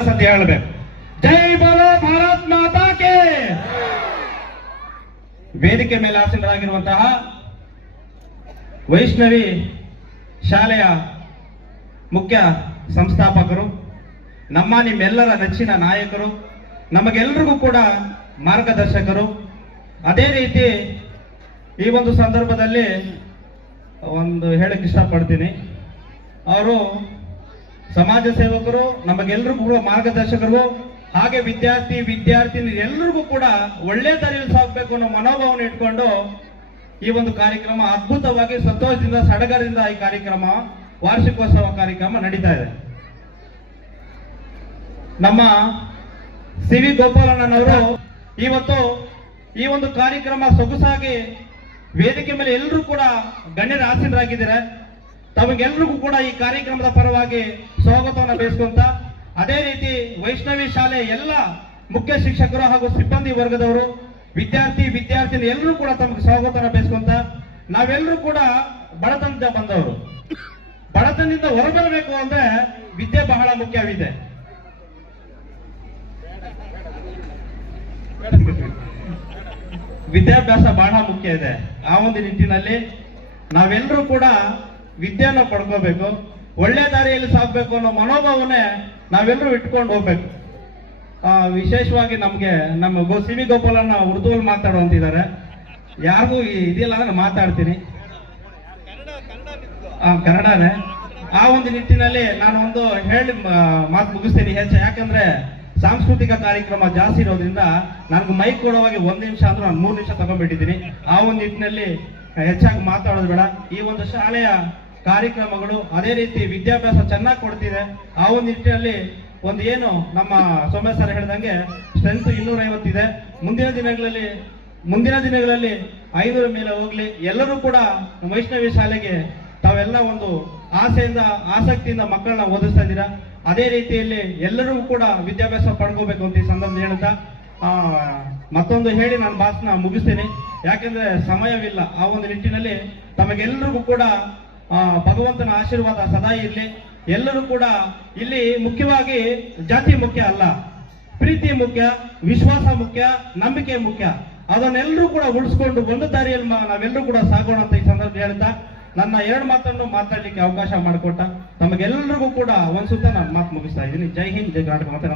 ಅಂತ ಹೇಳಬೇಕು. ಜೈ ಬೋಲೋ ಭಾರತ್ ಮಾತಾ ಕೆ. ವೇದಿಕೆ ಮೇಲೆ ಆಸೀನರಾಗಿರುವಂತಹ ವೈಷ್ಣವಿ ಶಾಲೆಯ ಮುಖ್ಯ ಸಂಸ್ಥಾಪಕರು, ನಿಮ್ಮೆಲ್ಲರ ನೆಚ್ಚಿನ ನಾಯಕರು, ನಮಗೆಲ್ಲರಿಗೂ ಕೂಡ ಮಾರ್ಗದರ್ಶಕರು. ಅದೇ ರೀತಿ ಈ ಒಂದು ಸಂದರ್ಭದಲ್ಲಿ ಒಂದು ಹೇಳಕ್ಕೆ ಇಷ್ಟಪಡ್ತೀನಿ, ಅವರು ಸಮಾಜ ಸೇವಕರು, ನಮಗೆಲ್ಲರಿಗೂ ಕೂಡ ಮಾರ್ಗದರ್ಶಕರು, ಹಾಗೆ ವಿದ್ಯಾರ್ಥಿನಿ ಎಲ್ಲರಿಗೂ ಕೂಡ ಒಳ್ಳೆ ದಾರಿಯಲ್ಲಿ ಸಾಗಬೇಕು ಅನ್ನೋ ಮನೋಭಾವನೆ ಇಟ್ಕೊಂಡು ಈ ಒಂದು ಕಾರ್ಯಕ್ರಮ ಅದ್ಭುತವಾಗಿ ಸಂತೋಷದಿಂದ ಸಡಗರದಿಂದ ಈ ಕಾರ್ಯಕ್ರಮ ವಾರ್ಷಿಕೋತ್ಸವ ಕಾರ್ಯಕ್ರಮ ನಡೀತಾ ಇದೆ. ನಮ್ಮ ಸಿ ವಿ ಗೋಪಾಲಣ್ಣನವರು ಇವತ್ತು ಈ ಒಂದು ಕಾರ್ಯಕ್ರಮ ಸೊಗಸಾಗಿ ವೇದಿಕೆ ಮೇಲೆ ಎಲ್ಲರೂ ಕೂಡ ಗಣ್ಯರ ಆಸೀನರಾಗಿದ್ದಾರೆ. ತಮಗೆಲ್ಲರಿಗೂ ಕೂಡ ಈ ಕಾರ್ಯಕ್ರಮದ ಪರವಾಗಿ ಸ್ವಾಗತವನ್ನು ಬಯಸ್ಕೊಂತ, ಅದೇ ರೀತಿ ವೈಷ್ಣವಿ ಶಾಲೆ ಎಲ್ಲ ಮುಖ್ಯ ಶಿಕ್ಷಕರು ಹಾಗೂ ಸಿಬ್ಬಂದಿ ವರ್ಗದವರು, ವಿದ್ಯಾರ್ಥಿನಿ ಎಲ್ಲರೂ ಕೂಡ ತಮಗೆ ಸ್ವಾಗತವನ್ನು ಬಯಸ್ಕೊಂತ, ನಾವೆಲ್ಲರೂ ಕೂಡ ಬಡತನದಿಂದ ಬಂದವರು. ಬಡತನದಿಂದ ಹೊರಬರಬೇಕು ಅಂದ್ರೆ ವಿದ್ಯೆ ಬಹಳ ಮುಖ್ಯವಿದೆ. ವಿದ್ಯಾಭ್ಯಾಸ ಬಹಳ ಮುಖ್ಯ ಇದೆ. ಆ ಒಂದು ನಿಟ್ಟಿನಲ್ಲಿ ನಾವೆಲ್ಲರೂ ಕೂಡ ವಿದ್ಯೆಯನ್ನು ಪಡ್ಕೋಬೇಕು, ಒಳ್ಳೆ ದಾರಿಯಲ್ಲಿ ಸಾಗಬೇಕು ಅನ್ನೋ ಮನೋಭಾವನೆ ನಾವೆಲ್ಲರೂ ಇಟ್ಕೊಂಡು ಹೋಗ್ಬೇಕು. ವಿಶೇಷವಾಗಿ ನಮ್ಗೆ ನಮ್ಮ ಸಿ ವಿ ಗೋಪಾಲನ್ನ ಉರ್ದುವಲ್ಲಿ ಮಾತಾಡುವಂತಿದ್ದಾರೆ. ಯಾರಿಗೂ ಇದಿಲ್ಲ ಅಂದ್ರೆ ಮಾತಾಡ್ತೀನಿ, ಕನ್ನಡನೇ. ಆ ಒಂದು ನಿಟ್ಟಿನಲ್ಲಿ ನಾನು ಒಂದು ಹೇಳಿ ಮಾತು ಮುಗಿಸ್ತೀನಿ. ಯಾಕಂದ್ರೆ ಸಾಂಸ್ಕೃತಿಕ ಕಾರ್ಯಕ್ರಮ ಜಾಸ್ತಿ ಇರೋದ್ರಿಂದ ನನಗೆ ಮೈಕ್ ಕೊಡುವಾಗ 1 ನಿಮಿಷ ಅಂದ್ರೆ ನಾನು 3 ನಿಮಿಷ ತಗೊಂಡ್ಬಿಟ್ಟಿದ್ದೀನಿ. ಆ ಒಂದು ನಿಟ್ಟಿನಲ್ಲಿ ಹೆಚ್ಚಾಗಿ ಮಾತಾಡೋದು ಬೇಡ. ಈ ಒಂದು ಶಾಲೆಯ ಕಾರ್ಯಕ್ರಮಗಳು ಅದೇ ರೀತಿ ವಿದ್ಯಾಭ್ಯಾಸ ಚೆನ್ನಾಗಿ ಕೊಡ್ತಿದೆ. ಆ ಒಂದು ನಿಟ್ಟಿನಲ್ಲಿ ಒಂದು ಏನು ನಮ್ಮ ಸೋಮೇಶ್ ಸರ್ ಹೇಳಿದಂಗೆ ಸ್ಟ್ರೆಂತ್ 250 ಇದೆ. ಮುಂದಿನ ದಿನಗಳಲ್ಲಿ 500 ಮೇಲೆ ಹೋಗ್ಲಿ. ಎಲ್ಲರೂ ಕೂಡ ವೈಷ್ಣವಿ ಶಾಲೆಗೆ ತಾವೆಲ್ಲ ಒಂದು ಆಸಕ್ತಿಯಿಂದ ಮಕ್ಕಳನ್ನ ಓದಿಸ್ತಾ ಇದ್ದೀರಾ. ಅದೇ ರೀತಿಯಲ್ಲಿ ಎಲ್ಲರಿಗೂ ಕೂಡ ವಿದ್ಯಾಭ್ಯಾಸ ಪಡ್ಕೋಬೇಕು ಅಂತ ಈ ಸಂದರ್ಭ ಹೇಳ್ತಾ ಮತ್ತೊಂದು ಹೇಳಿ ನಾನು ಭಾಷಣ ಮುಗಿಸ್ತೀನಿ, ಯಾಕಂದ್ರೆ ಸಮಯವಿಲ್ಲ. ಆ ಒಂದು ನಿಟ್ಟಿನಲ್ಲಿ ತಮಗೆಲ್ಲರಿಗೂ ಕೂಡ ಭಗವಂತನ ಆಶೀರ್ವಾದ ಸದಾ ಇರಲಿ. ಎಲ್ಲರೂ ಕೂಡ ಇಲ್ಲಿ ಮುಖ್ಯವಾಗಿ ಜಾತಿ ಮುಖ್ಯ ಅಲ್ಲ, ಪ್ರೀತಿ ಮುಖ್ಯ, ವಿಶ್ವಾಸ ಮುಖ್ಯ, ನಂಬಿಕೆ ಮುಖ್ಯ. ಅದನ್ನೆಲ್ಲರೂ ಕೂಡ ಉಳಿಸ್ಕೊಂಡು ಒಂದು ದಾರಿಯಲ್ಲಿ ನಾವೆಲ್ಲರೂ ಕೂಡ ಸಾಗೋಣ ಅಂತ ಈ ಸಂದರ್ಭ ಹೇಳ್ತಾ ನನ್ನ 2 ಮಾತನ್ನು ಮಾತಾಡ್ಲಿಕ್ಕೆ ಅವಕಾಶ ಮಾಡಿಕೊಟ್ಟ ತಮಗೆಲ್ಲರಿಗೂ ಕೂಡ ಒಂದ್ಸುತ್ತ ನಾನು ಮಾತು ಮುಗಿಸ್ತಾ ಇದ್ದೀನಿ. ಜೈ ಹಿಂದ್, ಜೈ ಕರ್ನಾಟಕ. ಮತ್ತೆ